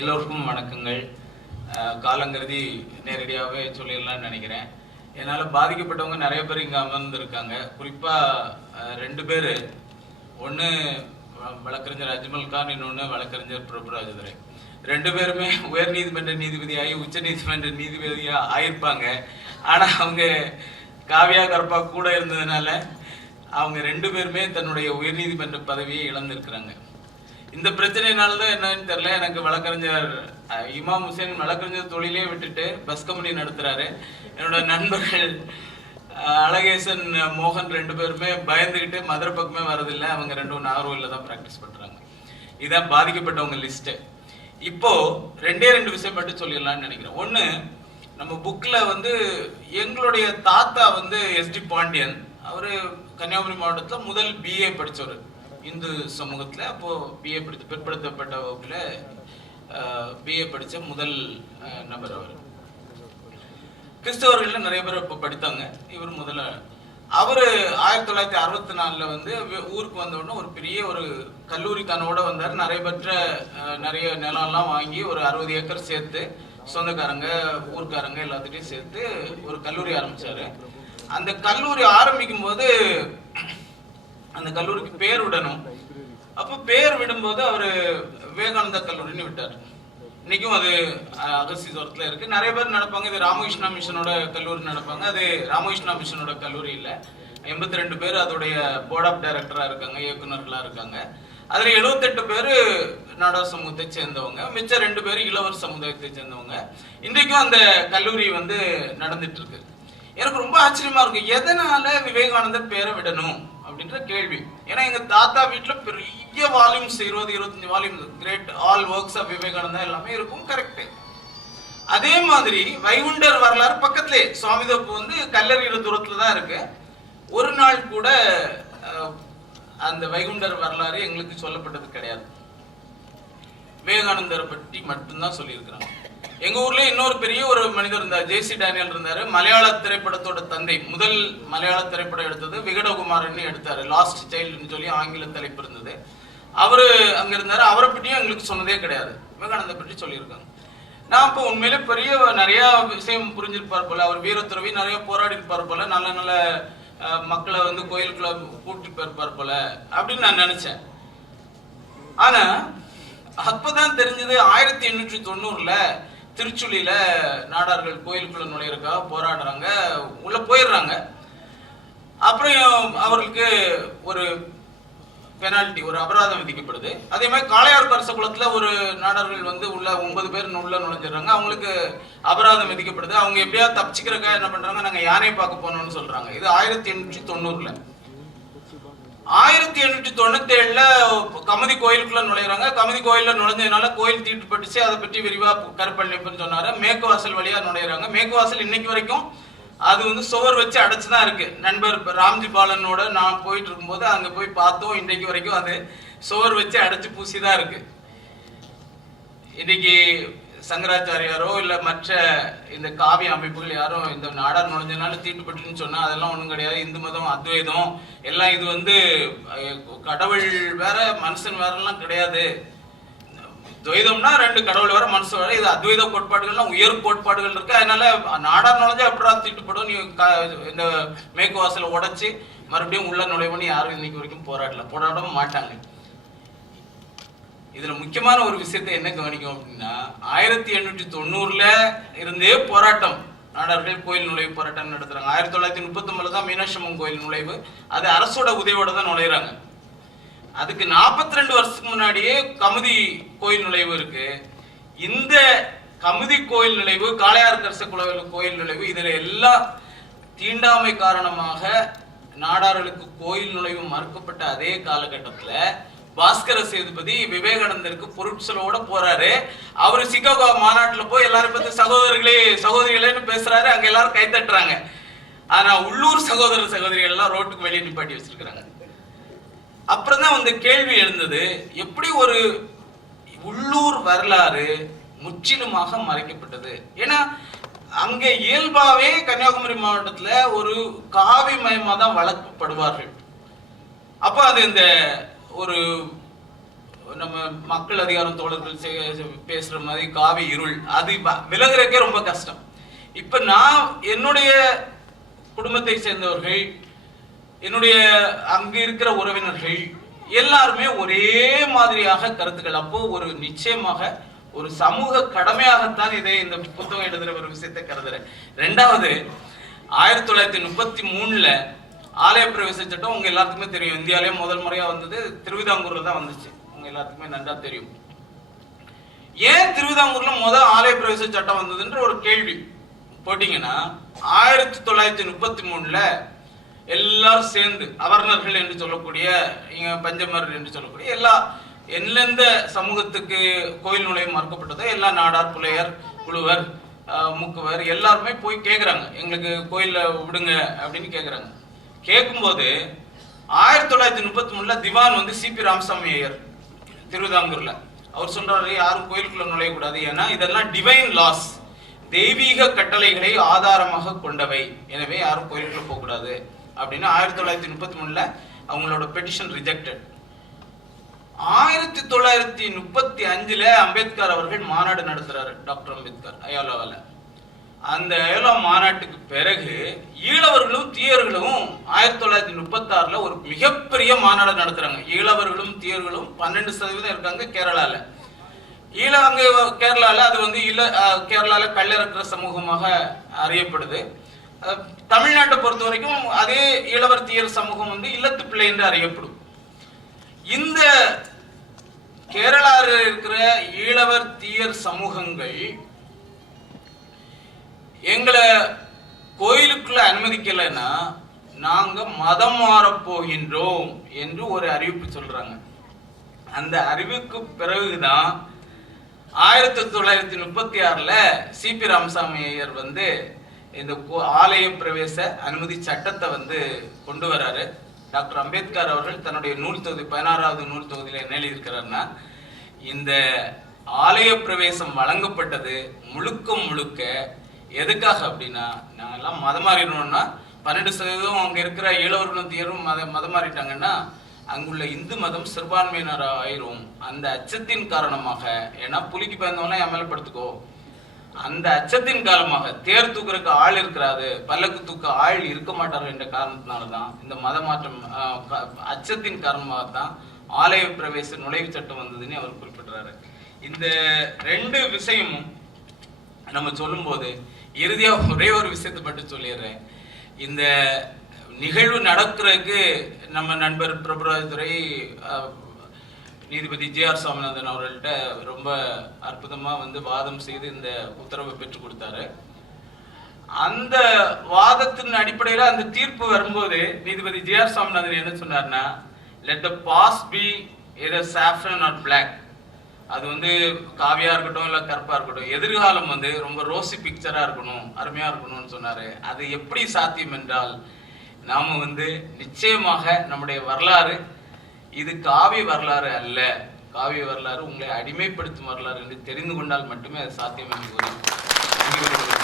எல்லோருக்கும் வணக்கங்கள். அஹ், காலங்கருதி நேரடியாகவே சொல்லிடலாம்னு நினைக்கிறேன். என்னால் பாதிக்கப்பட்டவங்க நிறைய பேர் இங்கே அமர்ந்துருக்காங்க. குறிப்பாக ரெண்டு பேர். ஒன்று வழக்கறிஞர் அஜ்மல் கான் இன்னொன்று வழக்கறிஞர் பிரபுராஜதுரை ரெண்டு பேருமே உயர் நீதிமன்ற நீதிபதியாகி உச்ச நீதிமன்ற நீதிபதியாக ஆயிருப்பாங்க. ஆனால் அவங்க காவியா கருப்பா கூட இருந்ததுனால அவங்க ரெண்டு பேருமே தன்னுடைய உயர்நீதிமன்ற பதவியை இழந்திருக்கிறாங்க. இந்த பிரச்சனையினால தான் என்னன்னு தெரியல. எனக்கு வழக்கறிஞர் இமாம் ஹுசேன் வழக்கறிஞர் தொழிலே விட்டுட்டு பஸ் கம்பெனி நடத்துறாரு. என்னோட நண்பர்கள் அழகேசன் மோகன் ரெண்டு பேருமே பயந்துகிட்டு மதுரை பக்கமே வரதில்லை அவங்க ரெண்டும் நாகர்கோவில்ல தான் ப்ராக்டிஸ் பண்றாங்க. இதான் பாதிக்கப்பட்டவங்க லிஸ்ட் இப்போ ரெண்டே ரெண்டு விஷயம் மட்டும் சொல்லிடலாம்னு நினைக்கிறேன். ஒன்று நம்ம புக்ல வந்து எங்களுடைய தாத்தா வந்து எஸ்டி பாண்டியன் அவரு கன்னியாகுமரி மாவட்டத்தில் முதல் பிஏ படித்தவர் இந்து சமூகத்தில் அப்போது பிஏ படித்த பிற்படுத்தப்பட்ட வகுப்பில் பிஏ படித்த முதல் நபர் அவர். கிறிஸ்தவர்கள் நிறைய பேர் இப்போ படித்தாங்க. இவர் முதல்ல அவர் ஆயிரத்தி தொள்ளாயிரத்தி அறுபத்தி நாலில் வந்து ஊருக்கு வந்தவுடனே ஒரு பெரிய ஒரு கல்லூரி கனவோட வந்தார். நிறைய பெற்ற நிறைய நிலம்லாம் வாங்கி ஒரு அறுபது ஏக்கர் சேர்த்து சொந்தக்காரங்க ஊர்க்காரங்க எல்லாத்துட்டையும் சேர்த்து ஒரு கல்லூரி ஆரம்பித்தார் அந்த கல்லூரி ஆரம்பிக்கும் போது அந்த கல்லூரிக்கு பேர் விடணும். அப்போ பேர் விடும்போது அவர் விவேகானந்தா கல்லூரின்னு விட்டார். இன்னைக்கும் அது அஹ், இருக்கு. நிறைய பேர் நடப்பாங்க இது ராமகிருஷ்ணா மிஷனோட கல்லூரி நடப்பாங்க அது ராமகிருஷ்ணா மிஷனோட கல்லூரி இல்லை. எண்பத்தி ரெண்டு பேர் அதோடைய போர்ட் ஆஃப் டைரக்டரா இருக்காங்க இயக்குனர்களா இருக்காங்க. அதில் எழுபத்தெட்டு பேர் நாடார் சமூகத்தை சேர்ந்தவங்க. மிச்சம் ரெண்டு பேர் இளவர் சமுதாயத்தை சேர்ந்தவங்க. இன்றைக்கும் அந்த கல்லூரி வந்து நடந்துட்டு இருக்கு. எனக்கு ரொம்ப ஆச்சரியமா இருக்கு. எதனால விவேகானந்தர் பேரை விடணும்? அப்படின்ற கேள்வி. ஏன்னா எங்க தாத்தா வீட்டுல பெரிய வால்யூம்ஸ் இருபது இருபத்தஞ்சு volumes great all works of Vivekananda எல்லாமே இருக்கும் கரெக்ட் அதே மாதிரி வைகுண்டர் வரலாறு பக்கத்திலே சுவாமிதோப்பு வந்து கல்லறிகிற தூரத்துல தான் இருக்கு. ஒரு நாள் கூட அஹ், அந்த வைகுண்டர் வரலாறு எங்களுக்கு சொல்லப்பட்டது கிடையாது. விவேகானந்தரை பற்றி மட்டும்தான் சொல்லியிருக்கிறாங்க. எங்க ஊர்ல இன்னொரு பெரிய ஒரு மனிதர் இருந்தார் ஜேசி டேனியல் இருந்தாரு. மலையாள திரைப்படத்தோட தந்தை முதல் மலையாள திரைப்படம் எடுத்தது விகடகுமாரன் எடுத்தாரு. லாஸ்ட் சைல்டுன்னு சொல்லி ஆங்கில தலைப்பு இருந்தது. அவரு அங்க இருந்தாரு. அவரை பற்றியும் எங்களுக்கு சொன்னதே கிடையாது. விவேகானந்தரை பற்றி சொல்லியிருக்காங்க. நான் இப்போ உண்மையிலே பெரிய நிறைய விஷயம் புரிஞ்சிருப்பார் போல. அவர் வீரத்துறவி நிறைய போராடி இருப்பார் போல. நல்ல நல்ல மக்களை வந்து கோயிலுக்குள்ள கூட்டிட்டு போயிருப்பார் போல அப்படின்னு நான் நினைச்சேன். ஆனா அப்பதான் தெரிஞ்சது ஆயிரத்தி எண்ணூற்றி தொண்ணூறுல திருச்சுழியில் நாடார்கள் கோயிலுக்குள்ள நுழையிறக்கா போராடுறாங்க. உள்ள போயிடுறாங்க. அப்புறம் அவர்களுக்கு ஒரு பெனால்டி ஒரு அபராதம் விதிக்கப்படுது. அதே மாதிரி காளையார் பரச குளத்துல ஒரு நாடார்கள் வந்து உள்ள ஒன்பது பேர் உள்ள நுழைஞ்சிடுறாங்க. அவங்களுக்கு அபராதம் விதிக்கப்படுது. அவங்க எப்படியாவது தப்பிச்சுக்கிறக்கா என்ன பண்றாங்க? நாங்க யானையை பார்க்க போனோம்னு சொல்றாங்க. இது ஆயிரத்தி எண்ணூற்றி தொண்ணூறுல. ஆயிரத்தி எண்ணூற்றி தொண்ணூத்தி ஏழுல கமதி கோயிலுக்குள்ள நுழையிறாங்க. கமதி கோயில்ல நுழைஞ்சதுனால கோயில் தீட்டுப்பட்டுச்சு அதை பற்றி விரிவா கருப்பள்ளிப்பன்னு சொன்னாரு. மேற்கு வாசல் வழியா நுழையிறாங்க. மேற்கு வாசல் இன்னைக்கு வரைக்கும் அது வந்து சுவர் வச்சு அடைச்சுதான் இருக்கு. நண்பர் ராம்ஜி பாலனோட நான் போயிட்டு இருக்கும்போது அங்க போய் பார்த்தோம். இன்னைக்கு வரைக்கும் அது சுவர் வச்சு அடைச்சு பூசிதான் இருக்கு. இன்னைக்கு சங்கராச்சாரியாரோ இல்ல மற்ற இந்த காவிய அமைப்புகள் யாரும் இந்த நாடார் நுழைஞ்சனால தீட்டுப்பட்டுன்னு சொன்னா அதெல்லாம் ஒண்ணும் கிடையாது. இந்து மதம் அத்வைதம் எல்லாம் இது வந்து கடவுள் வேற மனுஷன் வேற எல்லாம் கிடையாது. துவைதம்னா ரெண்டு கடவுள் வேற மனுஷன் வேற இது அத்வைத கோட்பாடுகள்லாம் உயர் கோட்பாடுகள் இருக்கு. அதனால நாடார் நுழைஞ்சா எப்படா தீட்டுப்படும்? நீ இந்த மேற்கு வாசலை உடைச்சு மறுபடியும் உள்ள நுழைவுன்னு யாரும் இன்னைக்கு வரைக்கும் போராடல. போராடவும் மாட்டாங்க. இதுல முக்கியமான ஒரு விஷயத்தை என்ன கவனிக்கும் அப்படின்னா ஆயிரத்தி எண்ணூற்றி தொண்ணூறுல இருந்தே போராட்டம். நாடார்கள் கோயில் நுழைவு போராட்டம் நடத்துறாங்க. ஆயிரத்தி தொள்ளாயிரத்தி முப்பத்தி தான் மீனாட்சம்மன் கோயில் நுழைவு. அது அரசோட உதவியோட தான் நுழையிறாங்க. அதுக்கு 42 ரெண்டு வருஷத்துக்கு முன்னாடியே கமுதி கோயில் நுழைவு இருக்கு. இந்த கமுதி கோயில் நுழைவு காளையார் கரச குலவில் கோயில் நுழைவு இதுல எல்லாம் தீண்டாமை காரணமாக நாடார்களுக்கு கோயில் நுழைவு மறுக்கப்பட்ட அதே காலகட்டத்துல பாஸ்கர சேதுபதி விவேகானந்தருக்கு பொருட்களோட போறாரு. அவரு சிகாகோ மாநாட்டுல போய் எல்லாரும் பார்த்து சகோதரர்களே சகோதரிகளேன்னு பேசுறாரு. அங்க எல்லாரும் கைத்தட்டுறாங்க ஆனா உள்ளூர் சகோதர சகோதரிகள் எல்லாம் ரோட்டுக்கு வெளியே நிப்பாட்டி வச்சிருக்கிறாங்க. அப்புறம் தான் அந்த கேள்வி எழுந்தது எப்படி ஒரு உள்ளூர் வரலாறு முற்றிலுமாக மறைக்கப்பட்டது? ஏன்னா அங்க இயல்பாவே கன்னியாகுமரி மாவட்டத்துல ஒரு காவி மயமா தான் வளர்க்கப்படுவார்கள். அப்ப அது இந்த ஒரு நம்ம மக்கள் அதிகாரம் தோழர்கள் பேசுற மாதிரி காவி இருள் அது விலகிறக்கே ரொம்ப கஷ்டம். இப்ப நான் என்னுடைய குடும்பத்தை சேர்ந்தவர்கள் என்னுடைய அங்க இருக்கிற உறவினர்கள் எல்லாருமே ஒரே மாதிரியாக கருத்துக்கள். அப்போ ஒரு நிச்சயமாக ஒரு சமூக கடமையாகத்தான் இதை இந்த புத்தகம் எழுதுற ஒரு விஷயத்தை கருதுறேன். ரெண்டாவது ஆயிரத்தி தொள்ளாயிரத்தி முப்பத்தி மூணுல ஆலய பிரவேச சட்டம் உங்க எல்லாத்துக்குமே தெரியும். இந்தியாவிலே முதல் முறையா வந்தது திருவிதாங்கூர்ல தான் வந்துச்சு. உங்க எல்லாத்துக்குமே நன்றா தெரியும். ஏன் திருவிதாங்கூர்ல முதல் ஆலய பிரவேச சட்டம் வந்ததுன்ற ஒரு கேள்வி. போட்டீங்கன்னா ஆயிரத்தி தொள்ளாயிரத்தி முப்பத்தி மூணுல எல்லாரும் சேர்ந்து அவர்ணர்கள் என்று சொல்லக்கூடிய இங்கே பஞ்சமர் என்று சொல்லக்கூடிய எல்லா எந்தெந்த சமூகத்துக்கு கோயில் நுழைவு மறுக்கப்பட்டதோ எல்லா நாடார் புலையர் குழுவர் மூக்குவர் எல்லாருமே போய் கேட்குறாங்க எங்களுக்கு கோயிலில் விடுங்க அப்படின்னு கேட்குறாங்க கேட்கும்போது ஆயிரத்தி தொள்ளாயிரத்தி முப்பத்தி மூணுல திவான் வந்து சிபி ராமசாமி ஐயர் திருவிதாங்கூர்ல. அவர் சொல்றாரு யாரும் கோயிலுக்குள்ள நுழையக்கூடாது. ஏன்னா இதெல்லாம் டிவைன் லாஸ் தெய்வீக கட்டளைகளை ஆதாரமாக கொண்டவை. எனவே யாரும் கோயிலுக்குள்ள போகக்கூடாது. அப்படின்னு ஆயிரத்தி தொள்ளாயிரத்தி முப்பத்தி மூணுல அவங்களோட பெட்டிஷன் ரிஜெக்டட் ஆயிரத்தி தொள்ளாயிரத்தி முப்பத்தி அஞ்சுல அம்பேத்கர் அவர்கள் மாநாடு நடத்துறாரு டாக்டர் அம்பேத்கர் அயோலாவில். அந்த அயோலா மாநாட்டுக்கு பிறகு ஈழவர்களும் தீயர்களும் தொள்ளாயிரத்தி ஒரு மிகப்பெரிய மாநாடு நடத்துறாங்க. ஈழவர்களும் தீயர்களும் பன்னெண்டு சதவீதம் இருக்காங்க கேரளால. ஈழ அங்க கேரளால அது வந்து இல்ல அஹ், கேரளால கல்லிறக்குற சமூகமாக அறியப்படுது. தமிழ்நாட்டை பொறுத்த வரைக்கும் அதே இளவர் தீயர் சமூகம் வந்து இல்லத்து பிள்ளை என்று அறியப்படும். இந்த கேரளாவில் இருக்கிற ஈழவர் தீயர் சமூகங்கள் எங்களை கோயிலுக்குள்ள அனுமதிக்கலைன்னா நாங்க மதம் மாற போகின்றோம் என்று ஒரு அறிவிப்பு சொல்றாங்க. அந்த அறிவுக்கு பிறகுதான் ஆயிரத்தி தொள்ளாயிரத்தி முப்பத்தி ஆறுல சிபி ராமசாமி ஐயர் வந்து இந்த கோ- ஆலய பிரவேச அனுமதி சட்டத்தை வந்து கொண்டு வராரு. டாக்டர் அம்பேத்கர் அவர்கள் தன்னுடைய நூல் தொகுதி பதினாறாவது நூல் தொகுதியில் என்ன எழுதியிருக்கிறாருன்னா இந்த ஆலய பிரவேசம் வழங்கப்பட்டது முழுக்க முழுக்க எதுக்காக அப்படின்னா நாங்கெல்லாம் மதம் மாறிடணும்னா பன்னெண்டு சதவீதம் அங்க இருக்கிற ஏழவர்களும் தேரும் மத மதம் மாறிட்டாங்கன்னா அங்குள்ள இந்து மதம் சிறுபான்மையினர் ஆயிரும். அந்த அச்சத்தின் காரணமாக ஏன்னா புலிக்கு பயந்தவங்களாம் என் மேல படுத்துக்கோ. அந்த அச்சத்தின் காரணமாக தேர் தூக்குறதுக்கு ஆள் இருக்கிறாது பல்லக்கு தூக்க ஆள் இருக்க மாட்டார் என்ற காரணத்தினால தான் இந்த மத மாற்றம் அச்சத்தின் காரணமாக தான் ஆலய பிரவேச நுழைவு சட்டம் வந்ததுன்னு அவர் குறிப்பிடுறாரு. இந்த ரெண்டு விஷயமும் நம்ம சொல்லும்போது இறுதியா ஒரே ஒரு விஷயத்தை மட்டும் சொல்லிடுறேன். இந்த நிகழ்வு நடக்கிறதுக்கு நம்ம நண்பர் பிரபுராஜதுரை நீதிபதி ஜே ஆர் சாமிநாதன் அவர்கள்ட்ட ரொம்ப அற்புதமாக வந்து வாதம் செய்து இந்த உத்தரவை பெற்றுக் கொடுத்தாரு. அந்த வாதத்தின் அடிப்படையில் அந்த தீர்ப்பு வரும்போது நீதிபதி ஜே ஆர் சாமிநாதன் என்ன சொன்னார்னா let the boss be either saffron or black அது வந்து காவியா இருக்கட்டும் இல்ல கருப்பா இருக்கட்டும் எதிர்காலம் வந்து ரொம்ப ரோசி பிக்சரா இருக்கணும் அருமையா இருக்கணும்னு சொன்னாரு. அது எப்படி சாத்தியம் என்றால் நாம வந்து நிச்சயமாக நம்முடைய வரலாறு இது காவிய வரலாறு அல்ல. காவிய வரலாறு உங்களை அடிமைப்படுத்தும் வரலாறு என்று தெரிந்து கொண்டால் மட்டுமே அது சாத்தியம் என்று கூறி